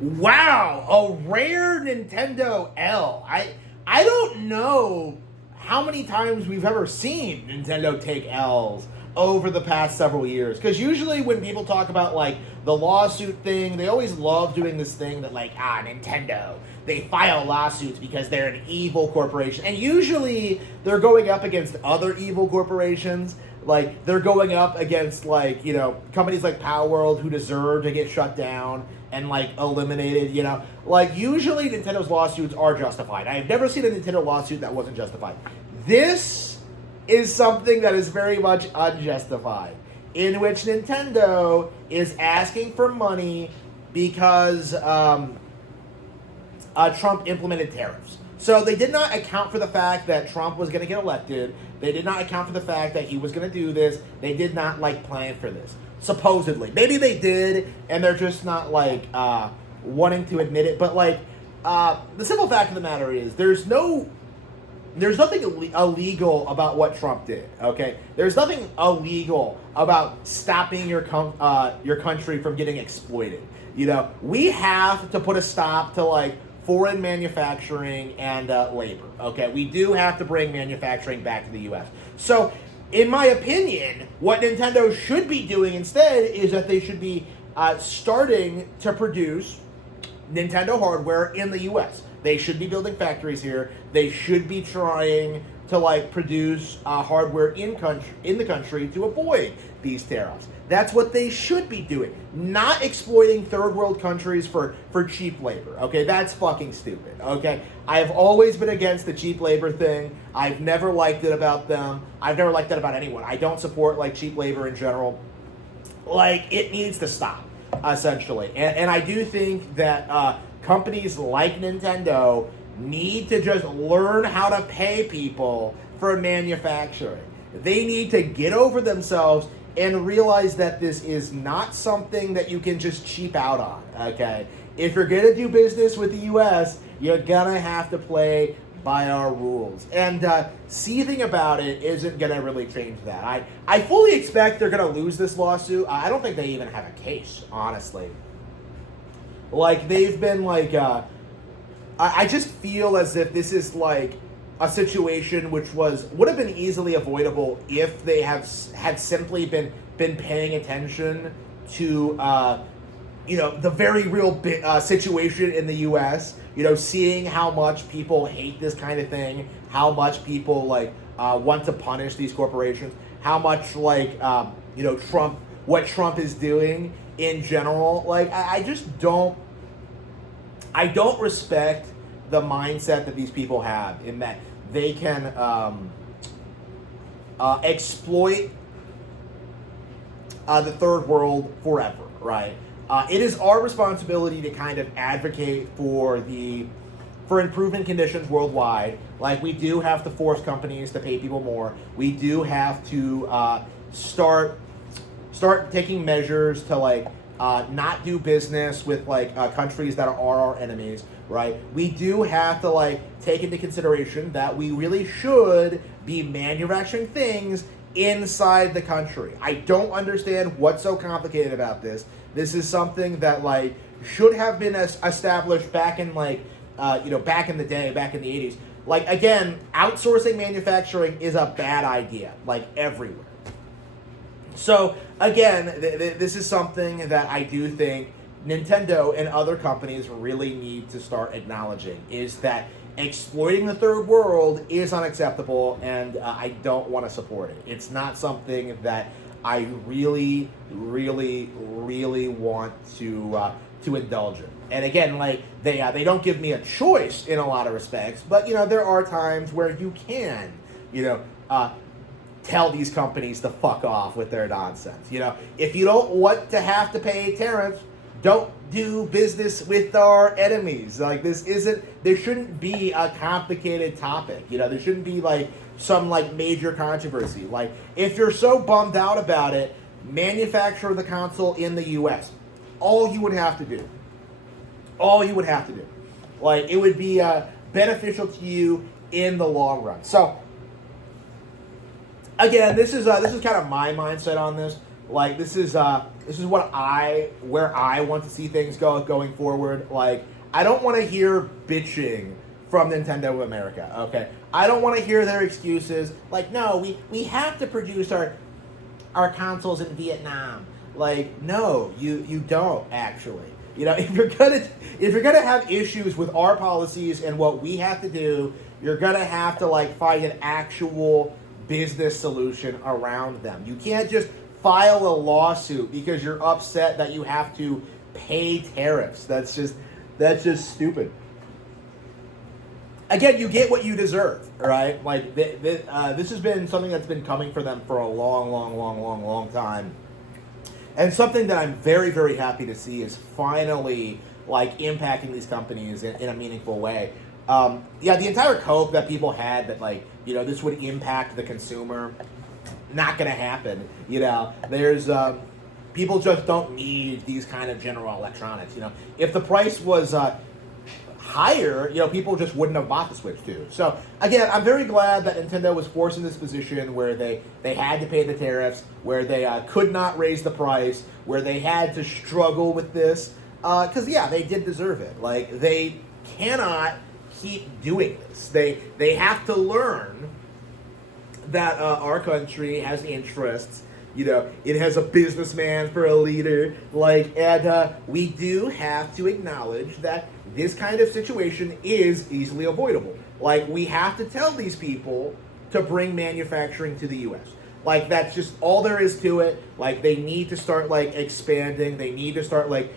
Wow, a rare Nintendo L. I don't know how many times we've ever seen Nintendo take L's over the past several years. Because usually when people talk about like the lawsuit thing, they always love doing this thing that like, Nintendo, they file lawsuits because they're an evil corporation. And usually they're going up against other evil corporations. Like, they're going up against, like, companies like Power World who deserve to get shut down and, like, eliminated, Like, usually Nintendo's lawsuits are justified. I have never seen a Nintendo lawsuit that wasn't justified. This is something that is very much unjustified, in which Nintendo is asking for money because Trump implemented tariffs. So they did not account for the fact that Trump was going to get elected. They did not account for the fact that he was going to do this. They did not, plan for this. Supposedly. Maybe they did, and they're just not, wanting to admit it. But, the simple fact of the matter is there's nothing illegal about what Trump did, okay? There's nothing illegal about stopping your country from getting exploited. We have to put a stop to, foreign manufacturing and labor, okay? We do have to bring manufacturing back to the U.S. So, in my opinion, what Nintendo should be doing instead is that they should be starting to produce Nintendo hardware in the U.S. They should be building factories here. They should be trying to produce hardware in the country to avoid these tariffs. That's what they should be doing. Not exploiting third world countries for cheap labor. Okay, that's fucking stupid. Okay, I've always been against the cheap labor thing. I've never liked it about them. I've never liked that about anyone. I don't support cheap labor in general. It needs to stop, essentially. And I do think that companies like Nintendo need to just learn how to pay people for manufacturing. They need to get over themselves and realize that this is not something that you can just cheap out on, okay? If you're gonna do business with the U.S., you're gonna have to play by our rules. And seething about it isn't gonna really change that. I fully expect they're gonna lose this lawsuit. I don't think they even have a case, honestly. They've been I just feel as if this is a situation which would have been easily avoidable if they had simply been paying attention to the very real situation in the U.S. Seeing how much people hate this kind of thing, how much people want to punish these corporations, how much what Trump is doing in general. I just don't. I don't respect the mindset that these people have in that they can exploit the third world forever, right? It is our responsibility to kind of advocate for improving conditions worldwide. We do have to force companies to pay people more. We do have to start taking measures to not do business with countries that are our enemies, right? We do have to take into consideration that we really should be manufacturing things inside the country. I don't understand what's so complicated about this. This is something that should have been established back in back in the day, back in the 80s. Again, outsourcing manufacturing is a bad idea, everywhere. So, again, this is something that I do think Nintendo and other companies really need to start acknowledging, is that exploiting the third world is unacceptable, and I don't want to support it. It's not something that I really, really, really want to indulge in. And again, they don't give me a choice in a lot of respects, but there are times where you can, tell these companies to fuck off with their nonsense. If you don't want to have to pay tariffs, don't do business with our enemies. There shouldn't be a complicated topic. There shouldn't be some major controversy. If you're so bummed out about it, manufacture the console in the U.S. All you would have to do. It would be beneficial to you in the long run. So, again, this is kind of my mindset on this. Like this is where I want to see things going forward. Like I don't want to hear bitching from Nintendo of America. Okay, I don't want to hear their excuses. Like no, we have to produce our consoles in Vietnam. Like no, you don't actually. You know, if you're gonna have issues with our policies and what we have to do, you're gonna have to like find an actual business solution around them. You can't just file a lawsuit because you're upset that you have to pay tariffs. That's just stupid. Again, you get what you deserve, right? Like this has been something that's been coming for them for a long time. And something that I'm very, very happy to see is finally like impacting these companies in a meaningful way. The entire hope that people had that like, you know, this would impact the consumer, not going to happen. You know, there's people just don't need these kind of general electronics. You know, if the price was higher, you know, people just wouldn't have bought the Switch 2. So again, I'm very glad that Nintendo was forced in this position where they had to pay the tariffs, where they could not raise the price, where they had to struggle with this. Because yeah, they did deserve it. Like they cannot keep doing this. They have to learn that our country has interests. You know, it has a businessman for a leader. Like, and we do have to acknowledge that this kind of situation is easily avoidable. Like, we have to tell these people to bring manufacturing to the U.S. Like, that's just all there is to it. Like, they need to start, like, expanding. They need to start, like,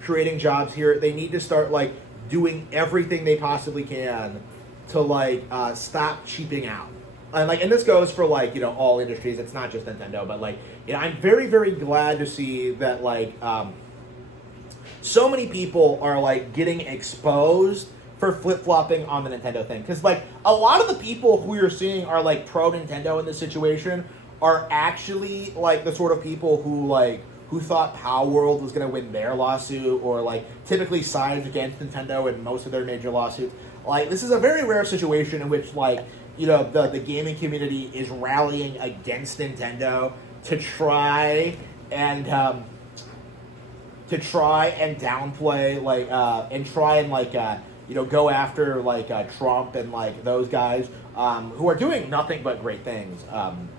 creating jobs here. They need to start, like, doing everything they possibly can to, like, stop cheaping out. And this goes for like, you know, all industries. It's not just Nintendo, but like, you know, I'm very, very glad to see that like so many people are like getting exposed for flip-flopping on the Nintendo thing. Because like a lot of the people who you're seeing are like pro Nintendo in this situation are actually like the sort of people who thought Power World was going to win their lawsuit, or like typically sides against Nintendo in most of their major lawsuits. Like this is a very rare situation in which like, you know, the gaming community is rallying against Nintendo to try and downplay like and try and like you know, go after like Trump and like those guys who are doing nothing but great things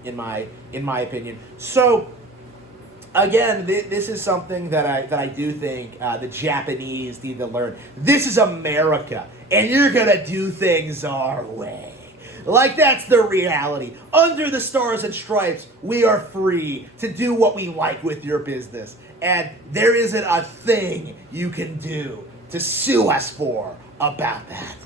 in my opinion. So again, this is something that I do think the Japanese need to learn. This is America, and you're gonna do things our way. Like, that's the reality. Under the stars and stripes, we are free to do what we like with your business. And there isn't a thing you can do to sue us for about that.